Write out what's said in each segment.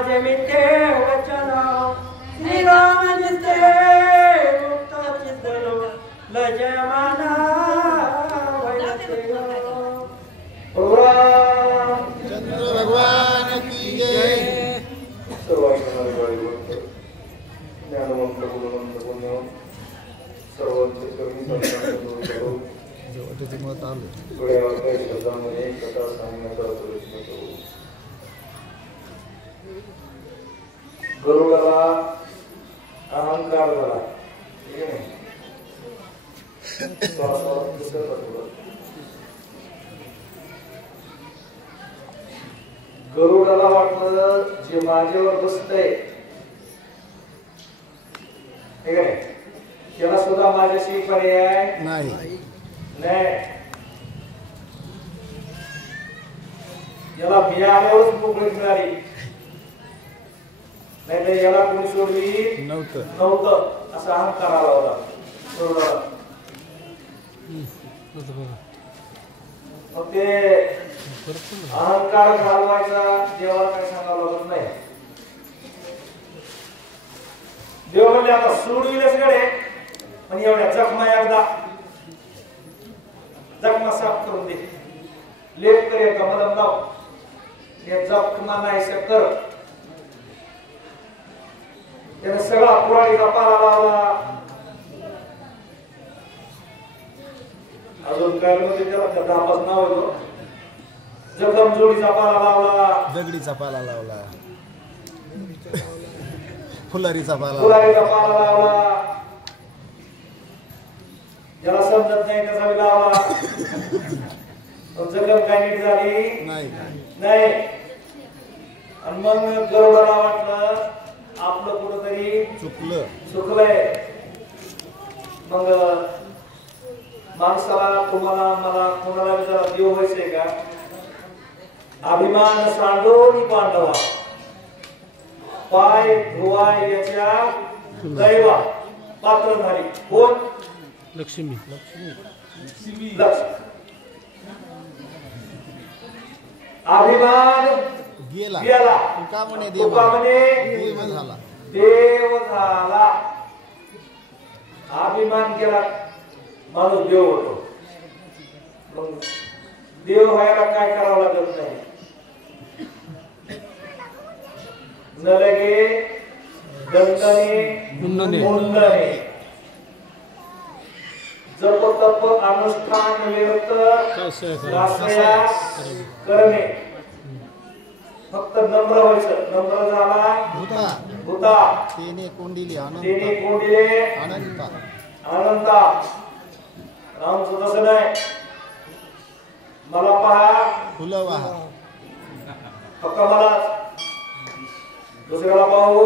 माझे मिठे वचन श्रीराम दिसते मुक्ताची जणू लजय माना चंद्र भगवान की जय। ज्ञानवंत गुणवंत पुण्य सर्वांचे कमी थोड्या शब्दामध्ये कथा सांगण्याचा प्रयत्न करू. गरुडाला अहंकार झाला, ठीक आहे. गरुडाला वाटलं जे माझ्यावर बसतंय, ठीक आहे, त्याला सुद्धा माझ्याशी पर्याय नाही. याला मी आल्यावरच मोकळी मिळाली, नाही तर याला कोणी सोडली नव्हतं असा अहंकार आला होता गरुडाला. मग ते अहंकार घालवायचा देवाला काही सांगावं लागत नाही. देव म्हणजे आता सोडविलेच गडे, पण एवढ्या जखमा एकदा जखमा साफ करून दे, लेप कर का मलम लाव, या जखमा नाहीशा कर. त्याने सगळा पुराणीचा पाला लावला. अजून काय म्हणजे त्याला त्या धापाच नाव होतं, जखम जोडीचा पाला लावला, दगडीचा पाला लावला, फुलारीचा पाला लावला. ज्याला समजत नाही त्याचा बी लावला, पण जखम काय नीट झाली नाही. आणि मग गरुडाला वाटलं आपलं कुठंतरी चुकलंय. मग माणसाला, तुम्हाला, मला, कोणाला जरा देव व्हायचंय का? अभिमान सांडून पांडवा पाय धुवाय याच्या दैवा पात्र झाली. कोण? लक्ष्मी. अभिमान गेला, तुका म्हणे देव झाला. अभिमान गेला, माणूस देव होतो. मग देव व्हायला काय करावं लागत नाही, न लगे दंडने मुंडने जप तप अनुष्ठान व्यर्थ करणे. फक्त नम्र व्हायचं. नम्र झाला भूता तेने कोंडिले अनंता. रामचं तसं नाही, मला पहा फुलं वाहा, फक्त मला, दुसऱ्याला पाहू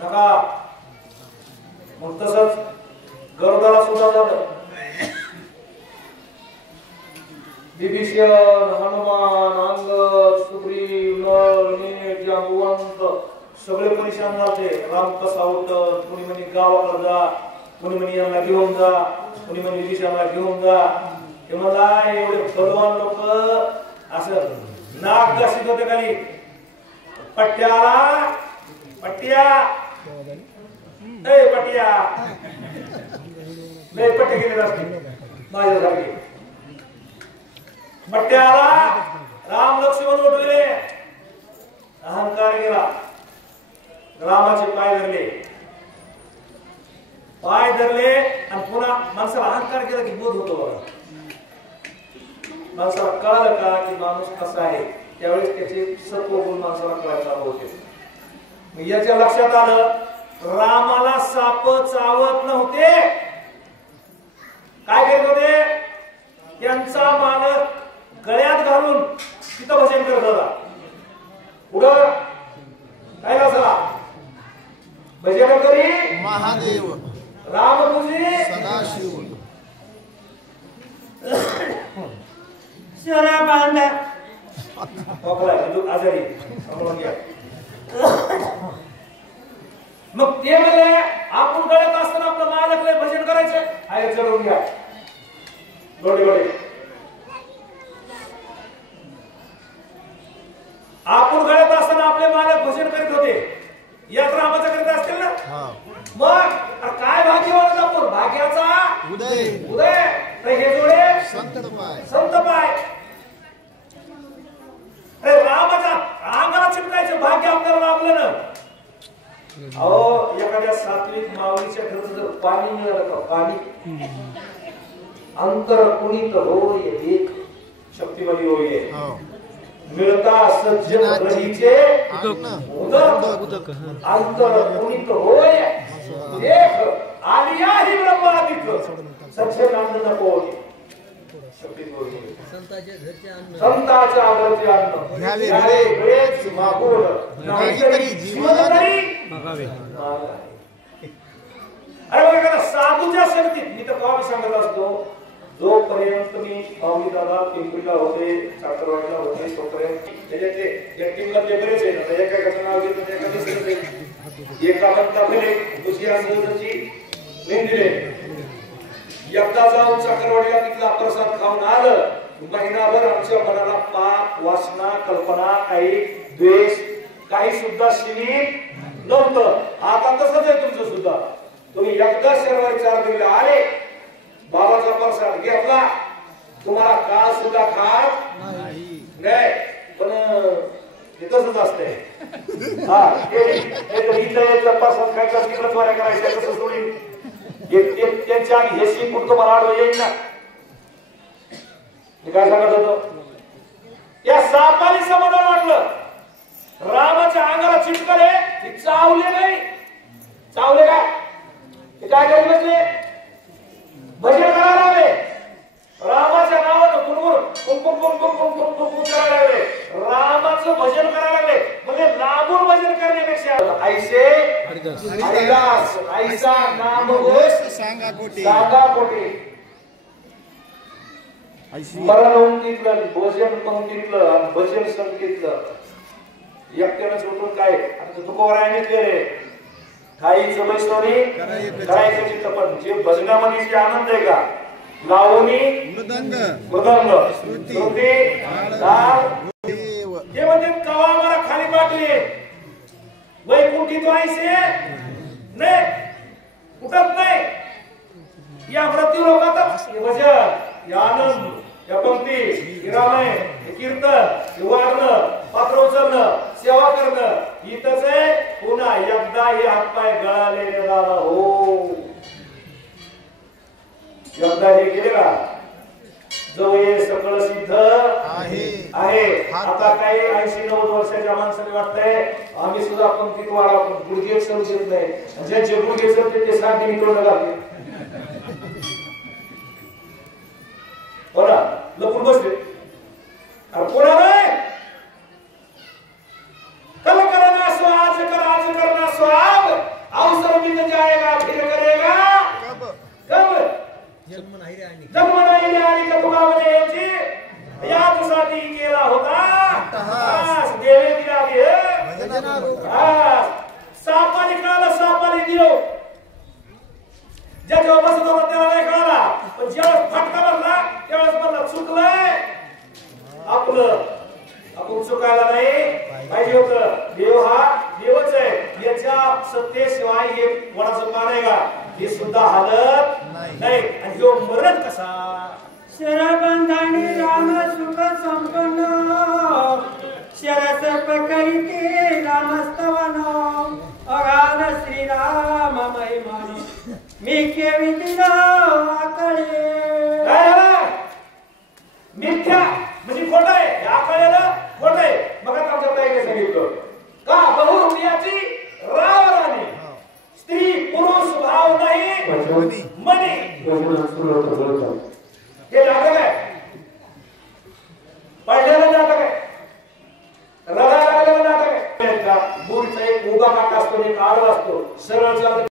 नका. मग तसंच गरुडाला सुद्धा झालं. विभीषण, हनुमान, अंगद, सुग्रीव, नळ, नील, जांबुवंत सगळे परेशान झाले. राम कसा उठत, कुणी म्हणे गावाकडे जा, कुणी म्हणे यांना घेऊन जा, कुणी म्हणे विभीषणाला घेऊन जा. ते मला एवढे बलवान लोक असं नाक घासीत होते खाली. पट्ट्याला पट्ट्या पट्ट्या लय पट्टे गेले असते माझ्यासारखे. पट्ट्याला राम लक्ष्मण उठले, अहंकार गेला. रामाचे पाय धरले आणि पुन्हा माणसाला अहंकार केला की बोध होतो बघा. माणसाला कळलं का की माणूस कसा आहे, त्यावेळेस त्याचे सर्व गुण माणसाला कळायला होते. याच्या लक्षात आलं, रामाला साप चावत नव्हते. काय करत होते? त्यांचा मालक गळ्यात घालून तिथं भजन करत होता. पुढं काय असला भजन करी महादेव रामपूजी सदाशिव शरा बांधा आजारी. मग ते म्हणले आपण गळ्यात असताना आपलं मालक लय भजन करायचे. आहे चढवून घ्या डोळे डोळे. आपण गळ्यात असताना आपले मालक भजन करीत होते, यात रामाचं करीत असतील ना. हा मग काय भाग्यवान आपण, भाग्याचा उदय उदय. तर हे जोडे संत पाय संत पाय. अरे रामाच्या अंगाला चिपकायचं भाग्य आपल्याला लाभलं ना. अहो एखाद्या सात्विक माऊलीच्या घरचं जर पाणी मिळालं का, पाणी अंतर कुणीत होय एक शक्तिमती होय. मिळता सज्जन रहीचे उदक अंतर कुणीत होय एक. आलियाही ब्रह्मादिक सज्जन अन्न नको. संताच्या घरचे अन्न घ्यावे वेळेच मागून, नाहीतरी जीवन तरी मागावे. अरे बघा साधूच्या शक्तीत मी तर कॉपी सांगत असतो, जोपर्यंत मी माऊली दादा पिंपरीला होते, साखरवाडीला होते, तोपर्यंत त्याच्यातले या टीममधले बरेच आहे ना. एका नाव घेतलं एका दिसत एका म्हणता दुसरी अंगची मेंढिले. एकदा जाऊन साखरवाडीला तिथला प्रसाद खाऊन आलं, महिनाभर आमच्या मनाला पाप वासना कल्पना काही द्वेष काही सुद्धा शिवीत नव्हतं. आता तसंच आहे तुमचं सुद्धा. तुम्ही एकदा शनिवारी 4 दिवस आले, बाबाचा प्रसाद घेतला, तुम्हाला काल सुद्धा खात नाही. पण हे तसंच असतंय. हा इथं प्रसाद खायचा तिकडं चोऱ्या करायच्या कसं सोडीन. त्यांच्या आधी हे शी कुठं मला आडवं येईल ना. मी काय सांगत होतो, या सापाली समाधान वाटलं. रामाच्या अंगाला चिटकले, ते चावले नाही. चावले काय, ते काय करू बसले, भजन करायला लागले. रामाच्या नावानं गुणगुण कुंकुम कुंकुम कुंकुम कुंकुम करायला लागले. रामाचं भजन करायला लागले. म्हणजे लांबून भजन करण्यापेक्षा ऐसे हरिदास ऐसा नामघोष सांगा कोटी मरण पंक्तीतलं भजन पंक्तीतलं आणि भजन संगीतलं एकट्यानं सुटून काय. आता तुकोबरायाने केले काही जबैसोरी करायचं चित्त, पण जे भजनामध्ये जे आनंद आहे का, लावणी मृदंग श्रुती ताल हे म्हणजे कवा मला खाली पाठवे वैकुंठी तो ऐसे नाही उठत नाही. या मृत्यू लोकात हे भजन, हे आनंद, या पंक्ती, हे रामायण, हे कीर्तन, हे वारणं, पात्र उचलणं, सेवा करणं इथंच आहे. पुन्हा एकदा हे हातपाय गळालेले दादा हो, एकदा हे गेले का जो हे सगळं सिद्ध आहे. आता काही 80-90 वर्षाच्या माणसाने वाटतंय आम्ही सुद्धा पंक्तीत वाढा, पण गुडघे सरू देत नाही. ज्यांचे गुडघे सरते ते सांगते मी तोंड घालते. बघा लपून बसले. कोणा नाही कल करना सो आज करना सो अब अवसर मिल जाएगा फिर करेगा कब जन्म नाही रे आणि का तुला म्हणे याची यासाठी केला होता देवे दिला दे. सापाने कळालं, सापाने दिलो. ज्याच्यावर बसत होता त्याला नाही कळाला, पण ज्यावेळेस फटका बसला त्यावेळेस म्हणला चुकलंय आपलं, आपण चुकायला नाही पाहिजे होतं. देव हा देवच आहे, याच्या सत्तेशिवाय हे कोणाचं मान आहे का हे सुद्धा हालत नाही. आणि ह्यो मरण कसा शरबंधानी राम सुख संपन्न शरसर्प करीते रामस्तवन अगाध श्रीराम महिमानी मी केवी दिला आकळे. मिथ्या म्हणजे खोटं आहे, आकळेलं खोटं आहे. बघा आमच्या ताईने सांगितलं का बहुरूपियाची राव राणी स्त्री पुरुष भाव नाही मनी. हे नाटक आहे, पडलेलं नाटक आहे, रडायला लागलेलं नाटक आहे. बुरचा एक उभा काटा असतो, एक आडवा असतो, सरळ